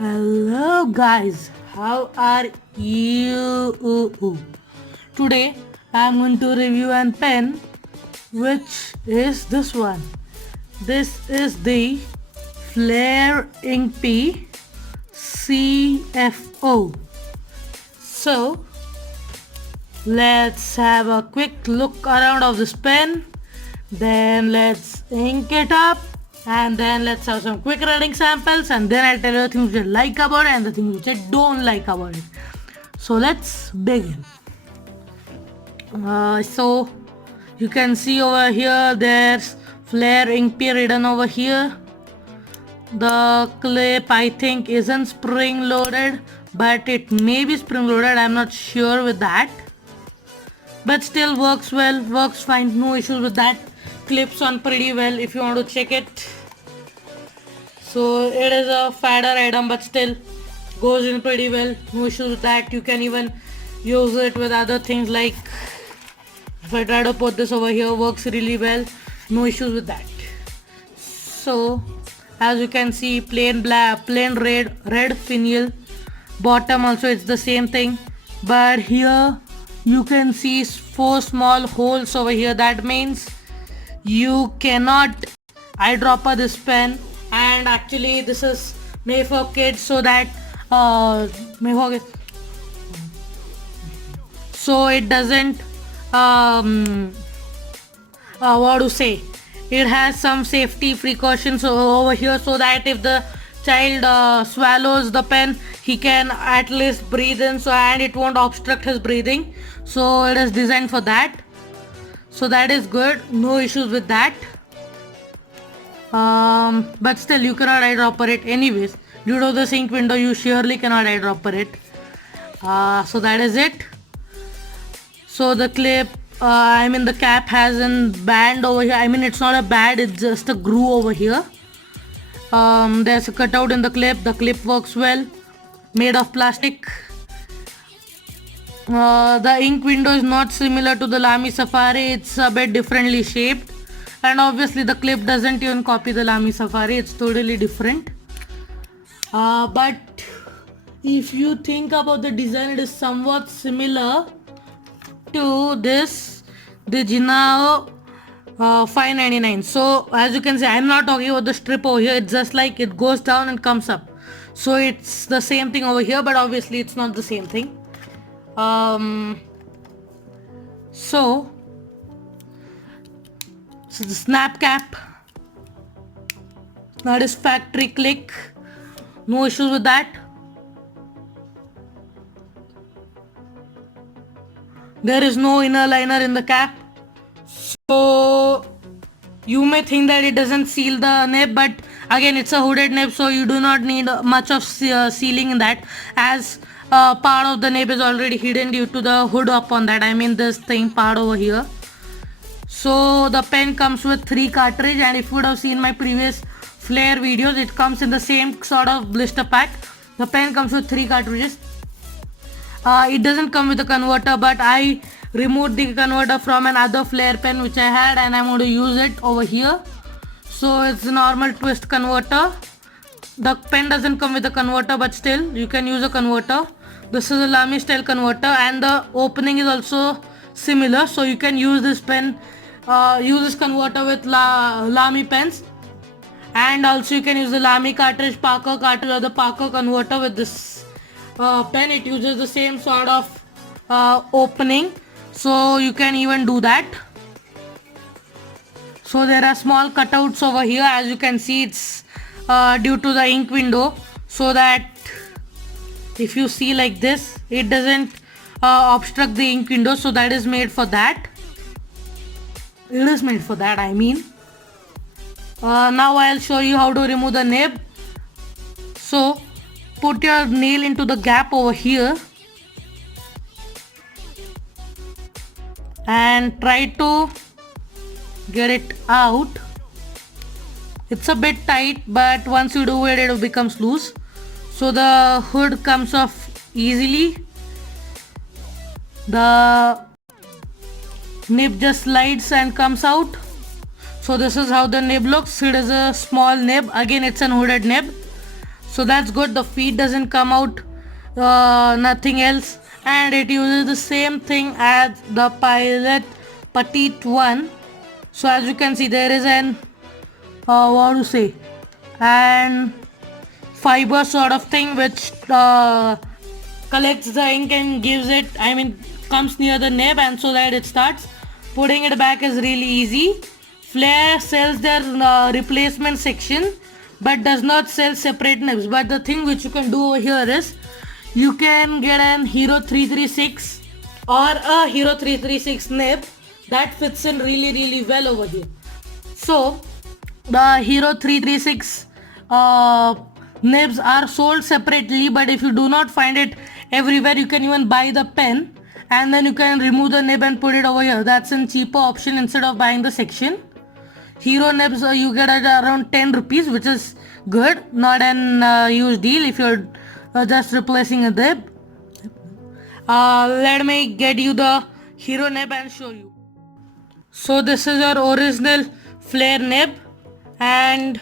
Hello guys, how are you? Today I am going to review an pen which is this one. This is the Flair Inkp CFO. So let's have a quick look around of this pen, then let's ink it up, and then let's have some quick reading samples, and then I'll tell you the things which I like about it and the things which I don't like about it. So let's begin. So you can see over here there's Flair Inkp written over here. The clip I think isn't spring loaded, but it may be spring loaded, I'm not sure with that, but still works well, works fine, no issues with that. Clips on pretty well if you want to check it. So it is a fatter item but still goes in pretty well, no issues with that. You can even use it with other things, like if I try to put this over here, works really well, no issues with that. So as you can see, plain red finial, bottom also it's the same thing, but here you can see 4 small holes over here. That means you cannot eyedropper this pen, and actually this is made for kids so that so it doesn't what to say, it has some safety precautions over here so that if the child swallows the pen, he can at least breathe in, so and it won't obstruct his breathing. So it is designed for that, so that is good, no issues with that. But still you cannot eyedropper it anyways. Due to the ink window you surely cannot eyedropper it. So that is it. So the clip, the cap has a band over here. It's not a band, it's just a groove over here. There's a cutout in the clip works well, made of plastic. The ink window is not similar to the Lamy Safari, it's a bit differently shaped, and obviously the clip doesn't even copy the Lamy Safari, it's totally different. But if you think about the design, it is somewhat similar to the Jinao 599. So as you can see, I'm not talking about the strip over here, it's just like it goes down and comes up, so it's the same thing over here, but obviously it's not the same thing. So the snap cap, that is factory click, no issues with that. There is no inner liner in the cap, so you may think that it doesn't seal the nib, but again it's a hooded nib, so you do not need much of sealing in that, as part of the nib is already hidden due to the hood up on that, this thing part over here. So the pen comes with 3 cartridges, and if you would have seen my previous Flair videos, it comes in the same sort of blister pack. The pen comes with 3 cartridges. It doesn't come with a converter, but I removed the converter from another Flair pen which I had, and I'm going to use it over here. So it's a normal twist converter. The pen doesn't come with a converter, but still you can use a converter. This is a Lamy style converter, and the opening is also similar, so you can use this pen, use this converter with Lamy pens, and also you can use the Lamy cartridge, Parker cartridge, or the Parker converter with this pen. It uses the same sort of opening, so you can even do that. So there are small cutouts over here, as you can see, it's due to the ink window, so that if you see like this, it doesn't obstruct the ink window, so that is made for that. It is made for that, now I'll show you how to remove the nib. So put your nail into the gap over here and try to get it out. It's a bit tight, but once you do it, it becomes loose. So the hood comes off easily. The nib just slides and comes out. So this is how the nib looks. It is a small nib. Again, it's an hooded nib. So that's good. The feed doesn't come out nothing else, and it uses the same thing as the Pilot Petite one. So as you can see, there is an what to say, and fiber sort of thing which collects the ink and gives it, comes near the nib, and so that it starts. Putting it back is really easy. Flair sells their replacement section but does not sell separate nibs. But the thing which you can do over here is you can get an Hero 336 or a Hero 336 nib that fits in really well over here. So the Hero 336 nibs are sold separately, but if you do not find it everywhere, you can even buy the pen and then you can remove the nib and put it over here. That's a cheaper option instead of buying the section. Hero nibs you get at around 10 rupees, which is good, not an huge deal if you're just replacing a nib. Let me get you the Hero nib and show you. So this is your original Flair nib, and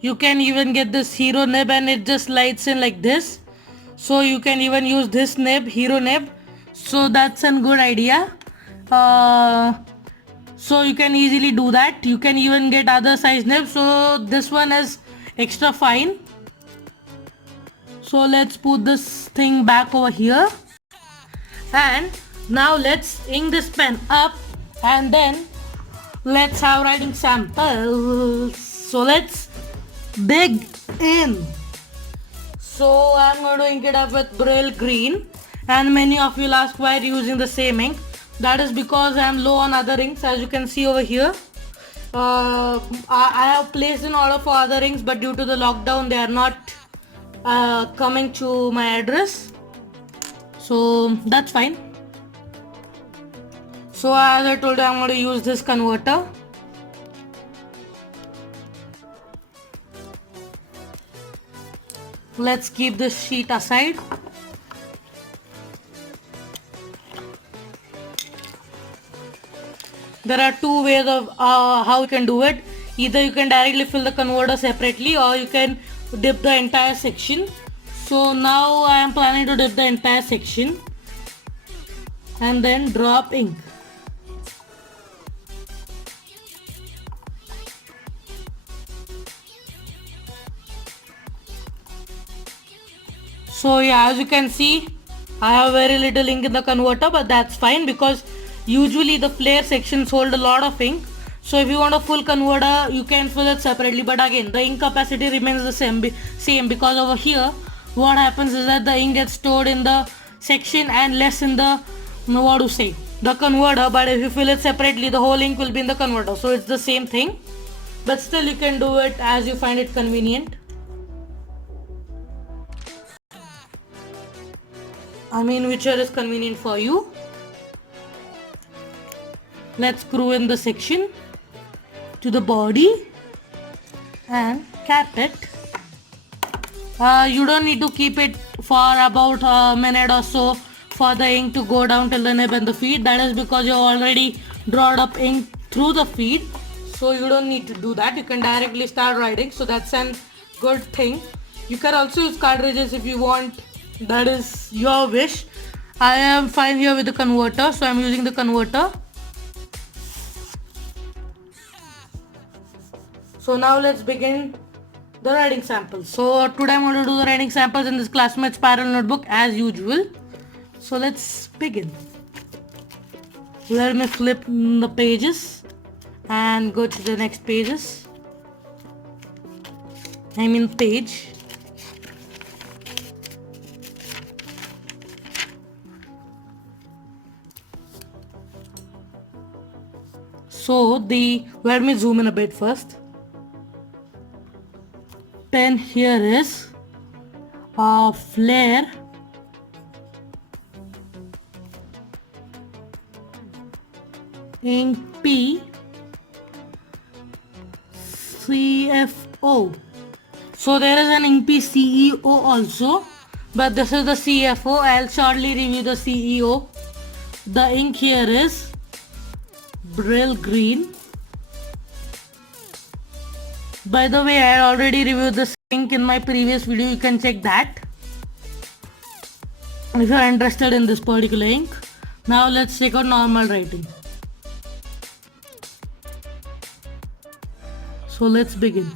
you can even get this Hero nib and it just lights in like this. So you can even use this nib, Hero nib. So that's a good idea. So you can easily do that. You can even get other size nibs. So this one is extra fine. So let's put this thing back over here. And now let's ink this pen up and then let's have writing samples. So let's dig in. So I'm going to ink it up with Brill Green, and many of you will ask why are you using the same ink. That is because I am low on other inks. As you can see over here, I have placed an order for other inks, but due to the lockdown they are not coming to my address, so that's fine. So as I told you, I'm going to use this converter. Let's keep this sheet aside. There are two ways of how you can do it. Either you can directly fill the converter separately, or you can dip the entire section. So now I am planning to dip the entire section and then drop ink. So yeah, as you can see, I have very little ink in the converter, but that's fine because usually the Flair sections hold a lot of ink. So if you want a full converter, you can fill it separately, but again the ink capacity remains the same because over here what happens is that the ink gets stored in the section and less in the the converter. But if you fill it separately, the whole ink will be in the converter, so it's the same thing, but still you can do it as you find it convenient. Whichever is convenient for you. Let's screw in the section to the body and cap it. You don't need to keep it for about a minute or so for the ink to go down till the nib and the feed. That is because you already drawn up ink through the feed, so you don't need to do that. You can directly start writing, so that's a good thing. You can also use cartridges if you want. That is your wish. I am fine here with the converter, so I am using the converter. So now let's begin the writing samples. So today I'm going to do the writing samples in this Classmate Spiral notebook as usual. So let's begin. Let me flip the pages and go to the next pages. Page. So let me zoom in a bit first. Pen here is a Flair Ink P CFO. So there is an Ink P CEO also, but this is the CFO. I'll shortly review the CEO. The ink here is Brill Green. By the way, I already reviewed this link in my previous video, you can check that if you are interested in this particular ink. Now let's check out normal writing. So let's begin.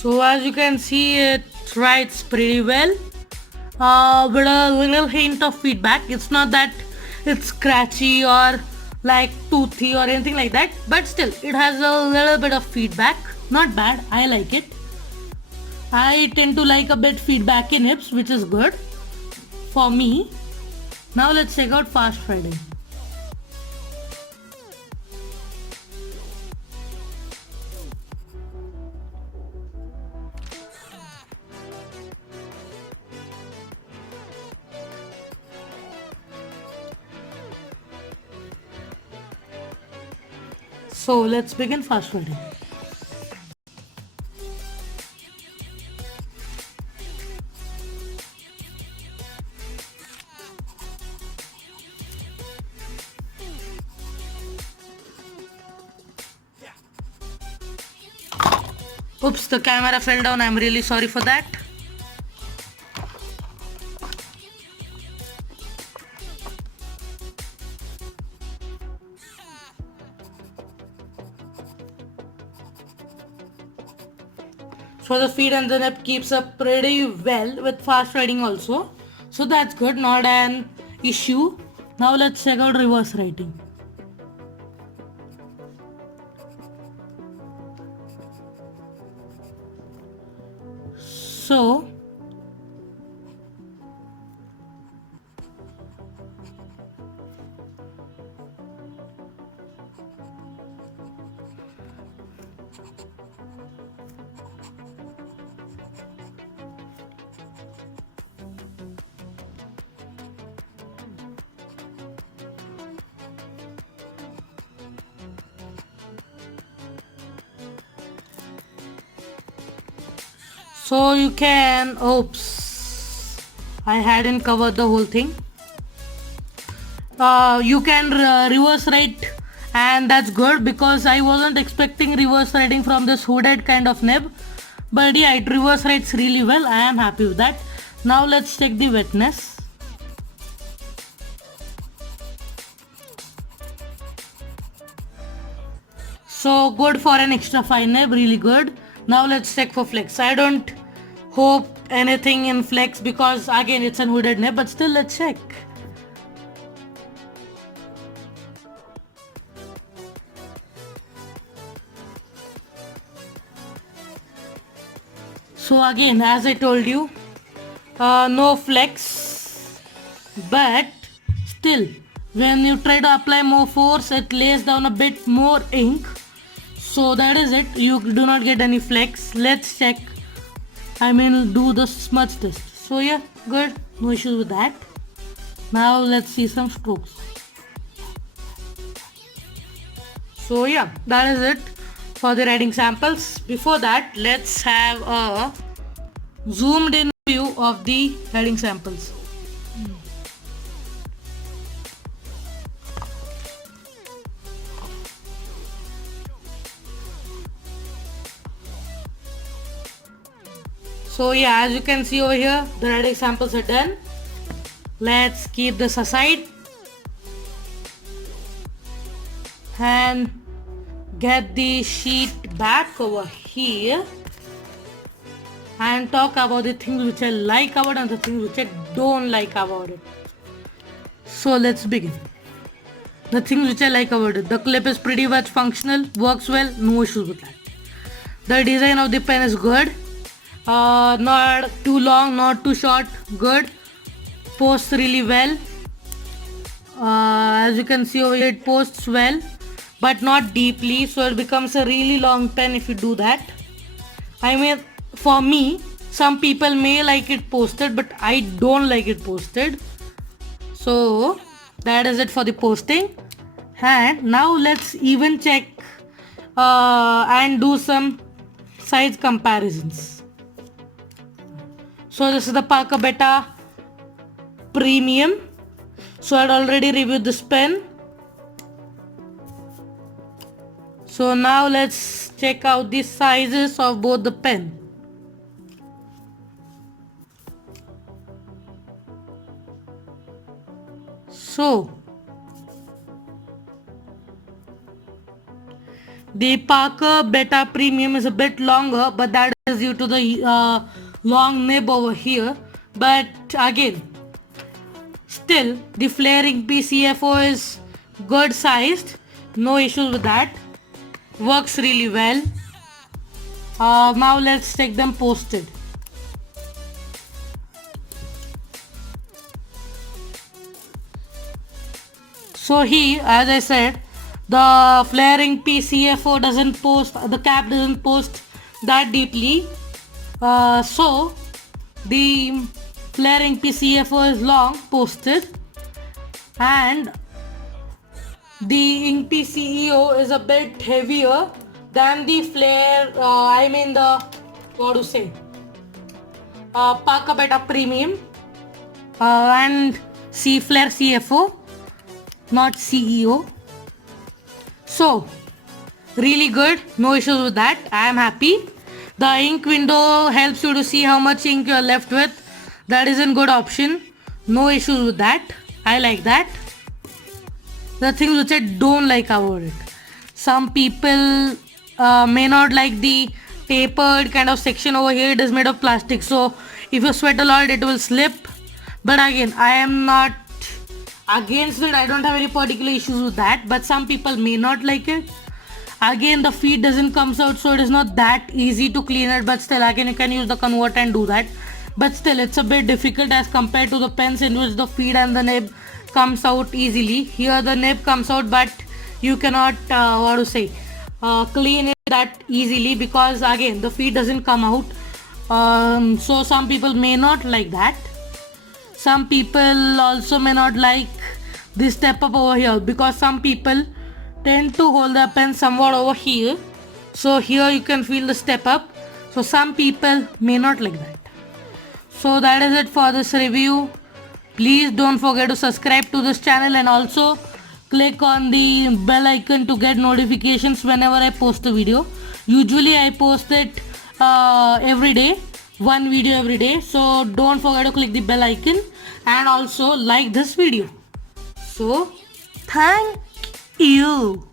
So as you can see, it writes pretty well, with a little hint of feedback. It's not that it's scratchy or like toothy or anything like that, but still it has a little bit of feedback. Not bad, I like it. I tend to like a bit feedback in nibs, which is good for me. Now let's check out fast writing. So let's begin fast writing. Oops, the camera fell down. I'm really sorry for that. So the speed and the nib keeps up pretty well with fast writing also. So that's good, not an issue. Now let's check out reverse writing. So you can, oops, I hadn't covered the whole thing. You can reverse write, and that's good because I wasn't expecting reverse writing from this hooded kind of nib, but yeah, it reverse writes really well. I am happy with that. Now let's check the wetness. So good for an extra fine nib, really good. Now let's check for flex. I don't hope anything in flex because again it's an hooded nib, but still let's check. So again, as I told you, no flex, but still when you try to apply more force, it lays down a bit more ink. So that is it, you do not get any flex. Let's check, do the smudge test. So yeah, good, no issues with that. Now let's see some strokes. So yeah, that is it for the writing samples. Before that, let's have a zoomed in view of the writing samples. So yeah, as you can see over here, the writing samples are done. Let's keep this aside and get the sheet back over here and talk about the things which I like about it and the things which I don't like about it. So let's begin. The things which I like about it: the clip is pretty much functional, works well, no issues with that. The design of the pen is good. Not too long, not too short. Good. Posts really well. As you can see over here, it posts well, but not deeply, so it becomes a really long pen if you do that. I mean, for me, some people may like it posted, but I don't like it posted. So that is it for the posting. And now let's even check and do some size comparisons. So this is the Parker Beta Premium. So I had already reviewed this pen. So now let's check out the sizes of both the pen. So the Parker Beta Premium is a bit longer, but that is due to the long nib over here. But again, still the Flair Ink CFO is good sized, no issues with that, works really well. Now let's take them posted. So here, as I said, the Flair Ink CFO doesn't post, the cap doesn't post that deeply. So the Flair Ink CFO is long posted, and the Ink CEO is a bit heavier than the Flair, Parker Beta Premium and Flair CFO, not CEO. So really good, no issues with that. I am happy. The ink window helps you to see how much ink you are left with. That is a good option, no issues with that. I like that. The things which I don't like about it, some people may not like the tapered kind of section over here. It is made of plastic, so if you sweat a lot it will slip. But again, I am not against it, I don't have any particular issues with that, but some people may not like it. Again, the feed doesn't comes out, so it is not that easy to clean it, but still again you can use the converter and do that. But still it's a bit difficult as compared to the pens in which the feed and the nib comes out easily. Here the nib comes out, but you cannot clean it that easily, because again the feed doesn't come out. So some people may not like that. Some people also may not like this step up over here, because some people tend to hold their pen somewhat over here, so here you can feel the step up. So some people may not like that. So that is it for this review. Please don't forget to subscribe to this channel, and also click on the bell icon to get notifications whenever I post a video. Usually I post it every day, one video every day, so don't forget to click the bell icon and also like this video. So thank you.